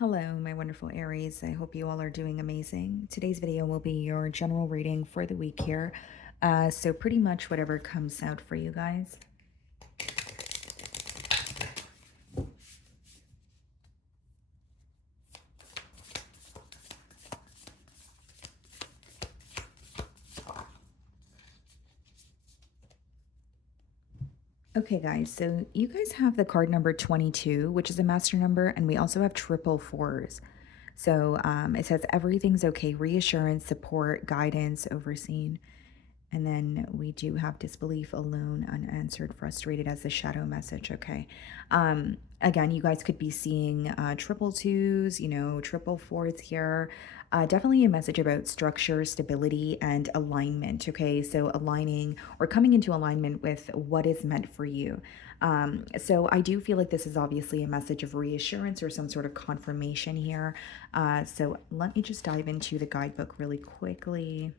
Hello, my wonderful Aries. I hope you all are doing amazing. Today's video will be your general reading for the week here. So pretty much whatever comes out for you guys. Okay, guys, so you guys have the card number 22, which is a master number, and we also have triple fours. So it says everything's okay, reassurance, support, guidance, overseen. And then we do have disbelief, alone, unanswered, frustrated as the shadow message. Okay. Again, you guys could be seeing triple twos, triple fours here. Definitely a message about structure, stability, and alignment. Okay. So aligning or coming into alignment with what is meant for you. So I do feel like this is obviously a message of reassurance or some sort of confirmation here. So let me just dive into the guidebook really quickly.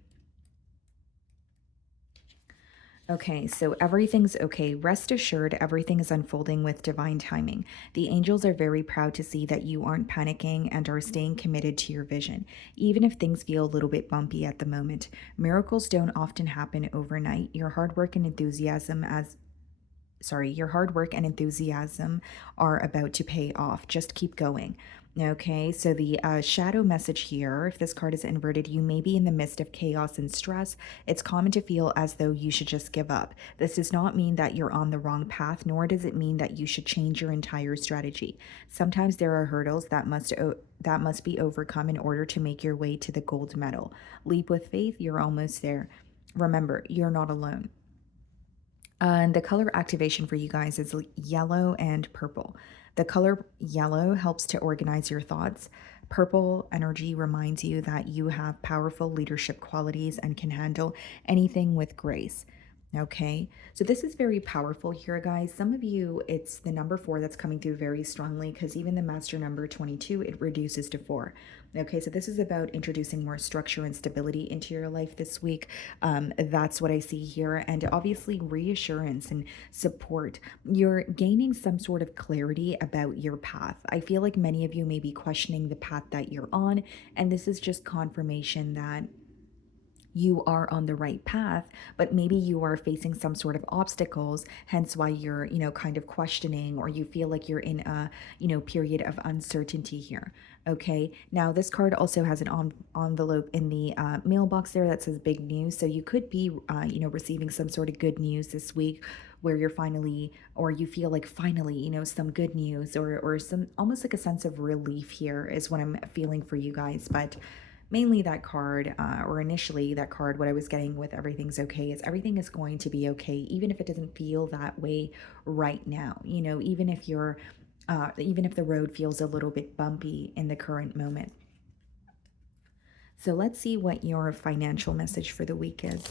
Okay, so everything's okay. Rest assured, everything is unfolding with divine timing. The angels are very proud to see that you aren't panicking and are staying committed to your vision, even if things feel a little bit bumpy at the moment. Miracles don't often happen overnight. Your hard work and enthusiasm are about to pay off. Just keep going. Okay, so the shadow message here, if this card is inverted, you may be in the midst of chaos and stress. It's common to feel as though you should just give up. This does not mean that you're on the wrong path, nor does it mean that you should change your entire strategy. Sometimes there are hurdles that must be overcome in order to make your way to the gold medal. Leap with faith, you're almost there. Remember, you're not alone. And the color activation for you guys is yellow and purple. The color yellow helps to organize your thoughts. Purple energy reminds you that you have powerful leadership qualities and can handle anything with grace. Okay, so this is very powerful here, guys. Some of you, it's the number 4 that's coming through very strongly because even the master number 22, it reduces to 4. Okay, so this is about introducing more structure and stability into your life this week. That's what I see here. And obviously, reassurance and support. You're gaining some sort of clarity about your path. I feel like many of you may be questioning the path that you're on, and this is just confirmation that you are on the right path, but maybe you are facing some sort of obstacles, hence why you're, kind of questioning, or you feel like you're in a, period of uncertainty here. Okay. Now, this card also has an envelope in the mailbox there that says big news. So you could be, receiving some sort of good news this week where you're finally, or you feel like finally, some good news or some almost like a sense of relief here is what I'm feeling for you guys. But mainly that card, or initially that card, what I was getting with everything's okay is everything is going to be okay, even if it doesn't feel that way right now. Even if the road feels a little bit bumpy in the current moment. So let's see what your financial message for the week is.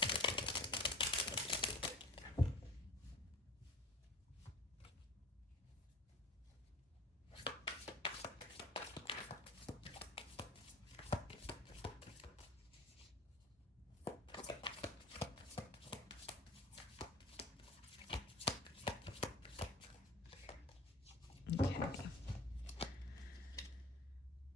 Okay.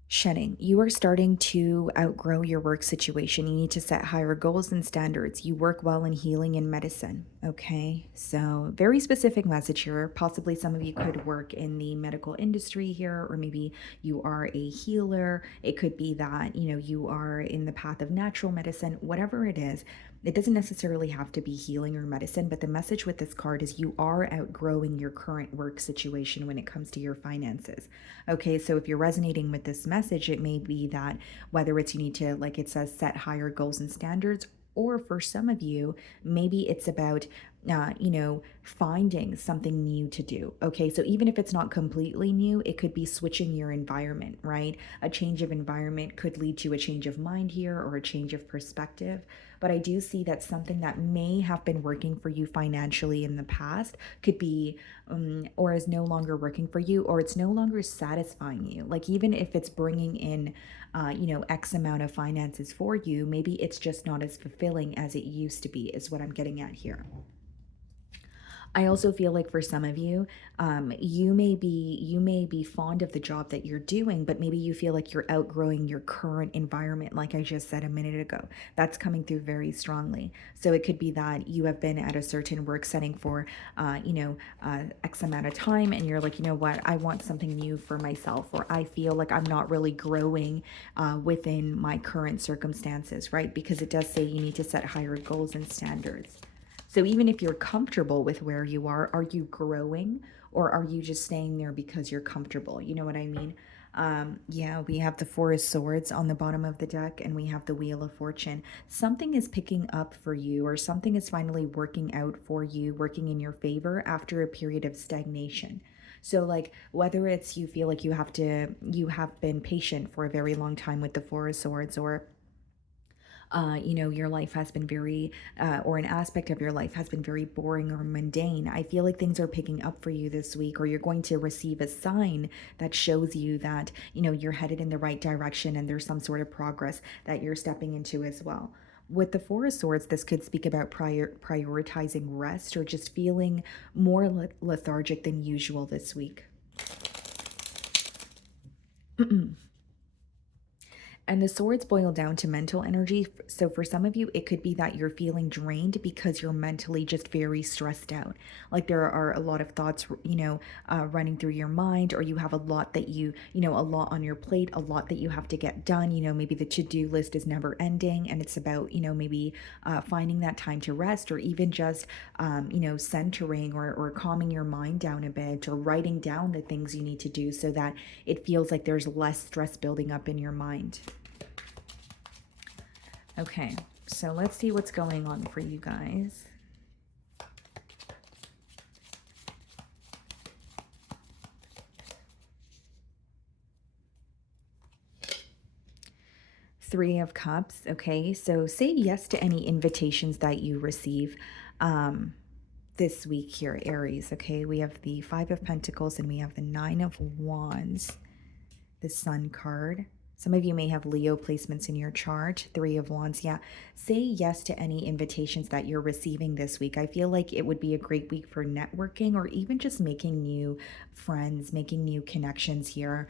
Shedding. You are starting to outgrow your work situation. You need to set higher goals and standards. You work well in healing and medicine. Okay. So, very specific message here. Possibly some of you could work in the medical industry here, or maybe you are a healer. It could be that, you are in the path of natural medicine, whatever it is. It doesn't necessarily have to be healing or medicine, but the message with this card is you are outgrowing your current work situation when it comes to your finances. Okay, so if you're resonating with this message, it may be that whether it's you need to, like it says, set higher goals and standards, or for some of you, maybe it's about, finding something new to do. Okay, so even if it's not completely new, it could be switching your environment, right? A change of environment could lead to a change of mind here or a change of perspective. But I do see that something that may have been working for you financially in the past could be, or is no longer working for you, or it's no longer satisfying you. Like, even if it's bringing in, X amount of finances for you, maybe it's just not as fulfilling as it used to be, is what I'm getting at here. I also feel like for some of you, you may be fond of the job that you're doing, but maybe you feel like you're outgrowing your current environment, like I just said a minute ago. That's coming through very strongly. So it could be that you have been at a certain work setting for, X amount of time, and you're like, you know what, I want something new for myself, or I feel like I'm not really growing within my current circumstances, right? Because it does say you need to set higher goals and standards. So even if you're comfortable with where you are you growing, or are you just staying there because you're comfortable? You know what I mean? Yeah, we have the Four of Swords on the bottom of the deck, and we have the Wheel of Fortune. Something is picking up for you, or something is finally working out for you, working in your favor after a period of stagnation. So, like, whether it's you feel like you have been patient for a very long time with the Four of Swords, or your life has been very, or an aspect of your life has been very boring or mundane. I feel like things are picking up for you this week, or you're going to receive a sign that shows you that, you're headed in the right direction, and there's some sort of progress that you're stepping into as well. With the Four of Swords, this could speak about prioritizing rest, or just feeling more lethargic than usual this week. And the swords boil down to mental energy. So for some of you, it could be that you're feeling drained because you're mentally just very stressed out. Like there are a lot of thoughts, running through your mind, or you have a lot that a lot on your plate, a lot that you have to get done. Maybe the to-do list is never ending, and it's about, maybe finding that time to rest, or even just, centering, or calming your mind down a bit, or writing down the things you need to do so that it feels like there's less stress building up in your mind. Okay, so let's see what's going on for you guys. Three of Cups. Okay, so say yes to any invitations that you receive this week here, Aries. Okay, we have the Five of Pentacles, and we have the Nine of Wands, the Sun card. Some of you may have Leo placements in your chart. Three of Wands. Yeah. Say yes to any invitations that you're receiving this week. I feel like it would be a great week for networking, or even just making new friends, making new connections here.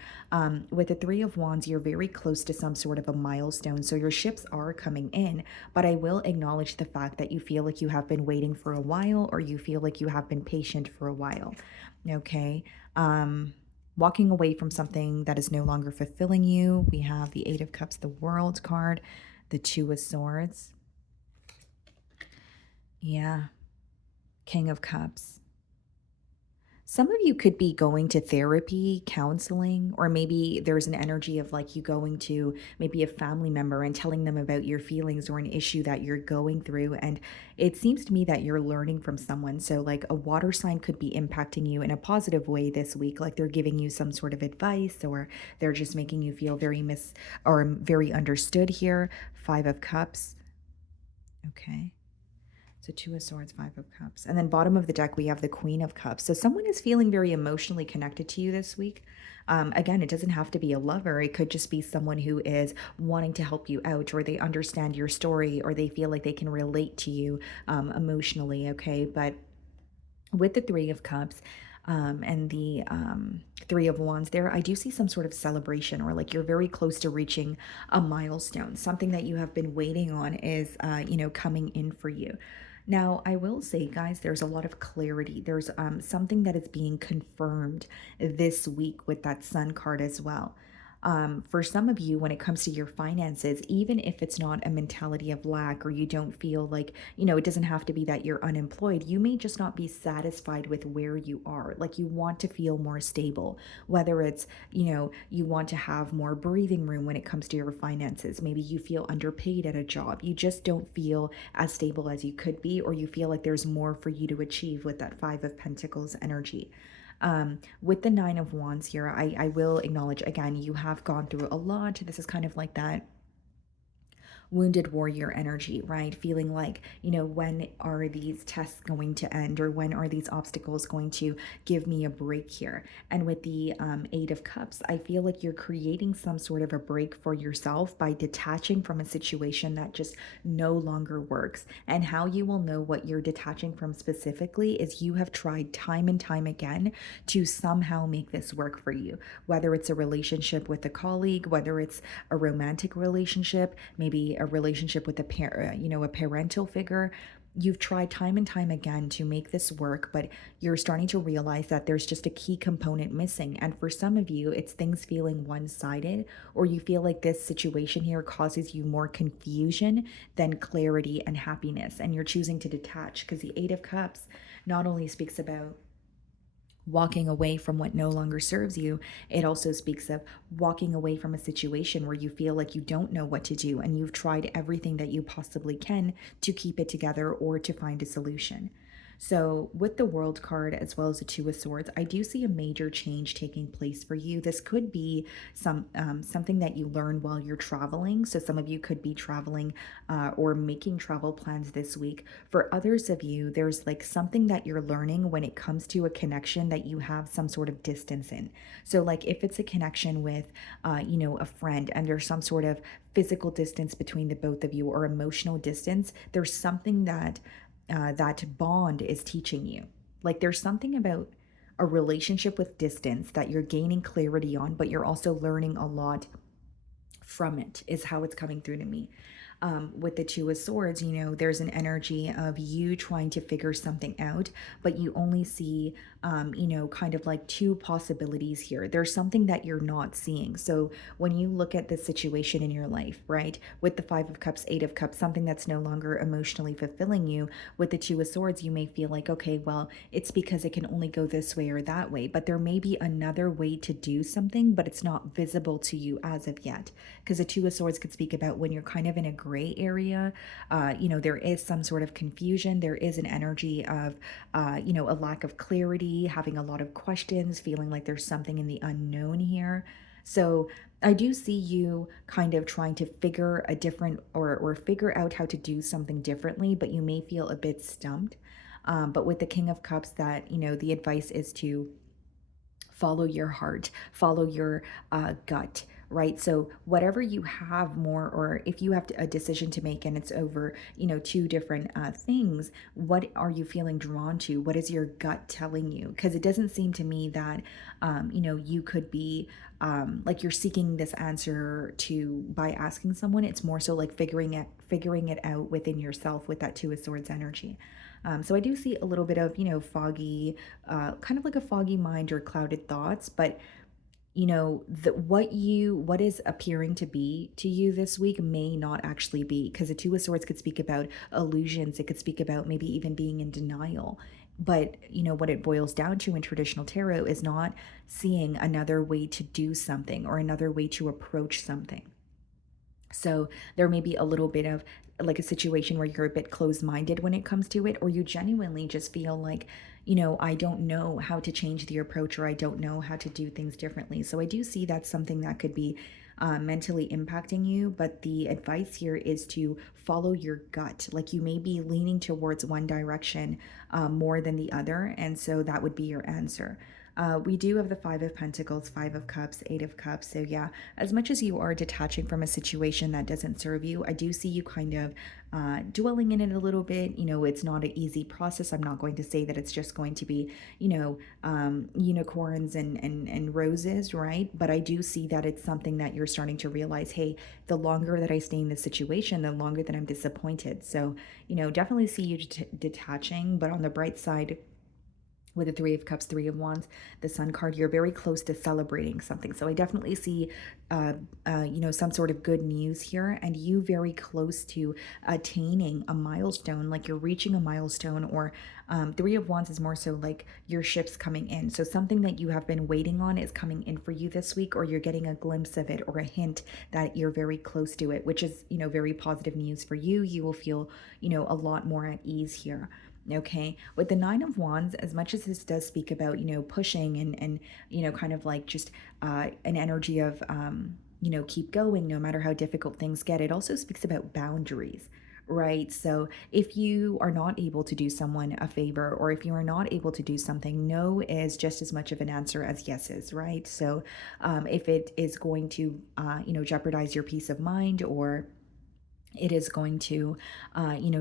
With the Three of Wands, you're very close to some sort of a milestone. So your ships are coming in, but I will acknowledge the fact that you feel like you have been waiting for a while, or you feel like you have been patient for a while. Okay. Walking away from something that is no longer fulfilling you. We have the Eight of Cups, the World card, the Two of Swords. Yeah. King of Cups. Some of you could be going to therapy, counseling, or maybe there's an energy of like you going to maybe a family member and telling them about your feelings or an issue that you're going through. And it seems to me that you're learning from someone. So, like a water sign could be impacting you in a positive way this week. Like they're giving you some sort of advice, or they're just making you feel or very understood here. Five of Cups. Okay. So Two of Swords, Five of Cups. And then bottom of the deck, we have the Queen of Cups. So someone is feeling very emotionally connected to you this week. Again, it doesn't have to be a lover. It could just be someone who is wanting to help you out, or they understand your story, or they feel like they can relate to you emotionally, okay? But with the Three of Cups, and the Three of Wands there, I do see some sort of celebration, or like you're very close to reaching a milestone. Something that you have been waiting on is, coming in for you. Now, I will say, guys, there's a lot of clarity. There's something that is being confirmed this week with that Sun card as well. For some of you, when it comes to your finances, even if it's not a mentality of lack, or you don't feel like, it doesn't have to be that you're unemployed, you may just not be satisfied with where you are. Like you want to feel more stable, whether it's, you want to have more breathing room when it comes to your finances. Maybe you feel underpaid at a job. You just don't feel as stable as you could be, or you feel like there's more for you to achieve with that Five of Pentacles energy. With the Nine of Wands here, I will acknowledge again, you have gone through a lot. This is kind of like that wounded warrior energy, right? Feeling like, when are these tests going to end, or when are these obstacles going to give me a break here? And with the Eight of Cups, I feel like you're creating some sort of a break for yourself by detaching from a situation that just no longer works. And how you will know what you're detaching from specifically is you have tried time and time again to somehow make this work for you, whether it's a relationship with a colleague, whether it's a romantic relationship, maybe a relationship with a parental figure. You've tried time and time again to make this work, but you're starting to realize that there's just a key component missing. And for some of you, it's things feeling one sided, or you feel like this situation here causes you more confusion than clarity and happiness. And you're choosing to detach because the Eight of Cups not only speaks about walking away from what no longer serves you, it also speaks of walking away from a situation where you feel like you don't know what to do and you've tried everything that you possibly can to keep it together or to find a solution. So, with the World card as well as the Two of Swords, I do see a major change taking place for you. This could be something that you learn while you're traveling. So, some of you could be traveling or making travel plans this week. For others of you, there's like something that you're learning when it comes to a connection that you have some sort of distance in. So, like if it's a connection with, a friend, and there's some sort of physical distance between the both of you or emotional distance, there's something that that bond is teaching you. Like there's something about a relationship with distance that you're gaining clarity on, but you're also learning a lot from it, is how it's coming through to me. With the Two of Swords, there's an energy of you trying to figure something out, but you only see, kind of like two possibilities here. There's something that you're not seeing. So when you look at the situation in your life, right, with the Five of Cups, Eight of Cups, something that's no longer emotionally fulfilling you, with the Two of Swords, you may feel like, okay, well, it's because it can only go this way or that way, but there may be another way to do something, but it's not visible to you as of yet. Because the Two of Swords could speak about when you're kind of in a gray area. There is some sort of confusion. There is an energy of, a lack of clarity, having a lot of questions, feeling like there's something in the unknown here. So I do see you kind of trying to figure a different or figure out how to do something differently, but you may feel a bit stumped. But with the King of Cups, that the advice is to follow your heart, follow your gut, right? So whatever you have more, or if you have a decision to make and it's over, two different things, what are you feeling drawn to? What is your gut telling you? Because it doesn't seem to me that, you could be like you're seeking this answer to by asking someone. It's more so like figuring it out within yourself with that Two of Swords energy. So I do see a little bit of, foggy, kind of like a foggy mind or clouded thoughts, but what is appearing to be to you this week may not actually be, because the Two of Swords could speak about illusions. It could speak about maybe even being in denial. But what it boils down to in traditional tarot is not seeing another way to do something or another way to approach something. So there may be a little bit of like a situation where you're a bit closed minded when it comes to it, or you genuinely just feel like, I don't know how to change the approach, or I don't know how to do things differently. So I do see that's something that could be mentally impacting you. But the advice here is to follow your gut. Like you may be leaning towards one direction more than the other. And so that would be your answer. We do have the Five of Pentacles, Five of Cups, Eight of Cups. So, yeah, as much as you are detaching from a situation that doesn't serve you, I do see you kind of dwelling in it a little bit. It's not an easy process. I'm not going to say that it's just going to be, unicorns and roses, right? But I do see that it's something that you're starting to realize, hey, the longer that I stay in this situation, the longer that I'm disappointed. So, definitely see you detaching. But on the bright side, with the Three of Cups, Three of Wands, the Sun card, you're very close to celebrating something. So I definitely see, some sort of good news here, and you very close to attaining a milestone, like you're reaching a milestone, or Three of Wands is more so like your ship's coming in. So something that you have been waiting on is coming in for you this week, or you're getting a glimpse of it or a hint that you're very close to it, which is, very positive news for you. You will feel, a lot more at ease here. Okay, with the Nine of Wands, as much as this does speak about, pushing and kind of like just an energy of keep going no matter how difficult things get. It also speaks about boundaries, right? So if you are not able to do someone a favor, or if you are not able to do something, no is just as much of an answer as yes is, right? So if it is going to, jeopardize your peace of mind, or it is going to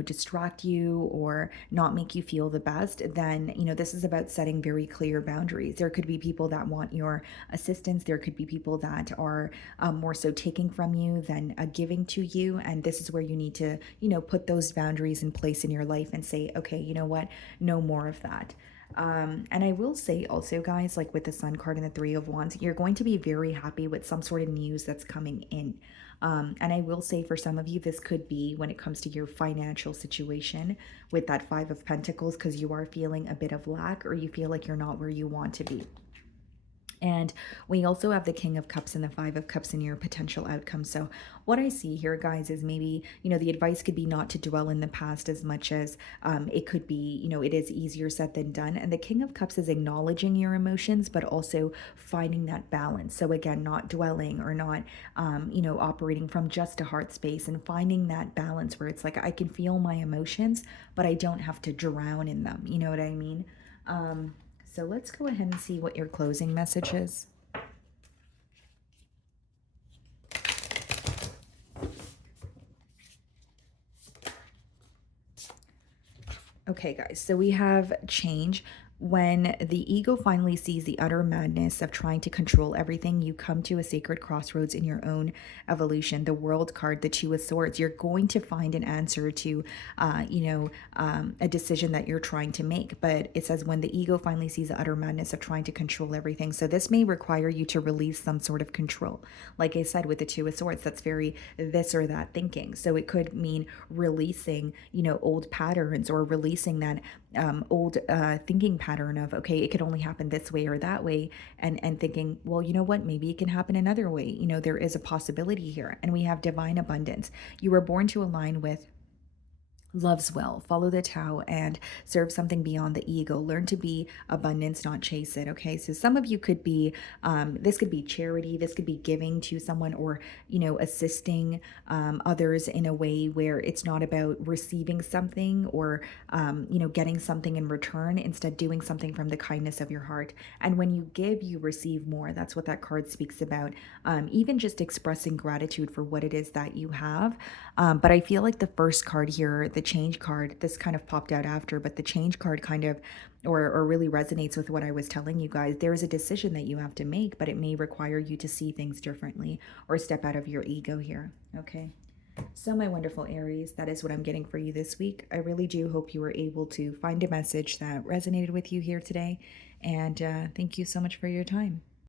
distract you or not make you feel the best, then this is about setting very clear boundaries. There could be people that want your assistance, there could be people that are more so taking from you than giving to you, and this is where you need to put those boundaries in place in your life and say, okay, you know what, no more of that. And I will say also, guys, like with the Sun card and the Three of Wands, you're going to be very happy with some sort of news that's coming in. And I will say for some of you, this could be when it comes to your financial situation with that Five of Pentacles, because you are feeling a bit of lack, or you feel like you're not where you want to be. And we also have the King of Cups and the Five of Cups in your potential outcome. So what I see here, guys, is maybe, the advice could be not to dwell in the past as much as it could be, it is easier said than done. And the King of Cups is acknowledging your emotions, but also finding that balance. So again, not dwelling or not, operating from just a heart space, and finding that balance where it's like, I can feel my emotions, but I don't have to drown in them. You know what I mean? So let's go ahead and see what your closing message is. Okay, guys, so we have change. When the ego finally sees the utter madness of trying to control everything, you come to a sacred crossroads in your own evolution. The World card, the Two of Swords, you're going to find an answer to, a decision that you're trying to make. But it says when the ego finally sees the utter madness of trying to control everything. So this may require you to release some sort of control. Like I said, with the Two of Swords, that's very this or that thinking. So it could mean releasing, old patterns, or releasing that old thinking pattern of, okay, it could only happen this way or that way, and thinking, well, you know what, maybe it can happen another way. There is a possibility here. And we have divine abundance. You were born to align with loves well, follow the Tao, and serve something beyond the ego. Learn to be abundance, not chase it. Okay, so some of you could be, this could be charity, this could be giving to someone, or assisting others in a way where it's not about receiving something, or getting something in return. Instead, doing something from the kindness of your heart. And when you give, you receive more. That's what that card speaks about. Even just expressing gratitude for what it is that you have. But I feel like the first card here, the change card, this kind of popped out after, but the change card kind of, or really resonates with what I was telling you guys. There is a decision that you have to make, but it may require you to see things differently, or step out of your ego here. Okay. So my wonderful Aries, that is what I'm getting for you this week. I really do hope you were able to find a message that resonated with you here today. And thank you so much for your time.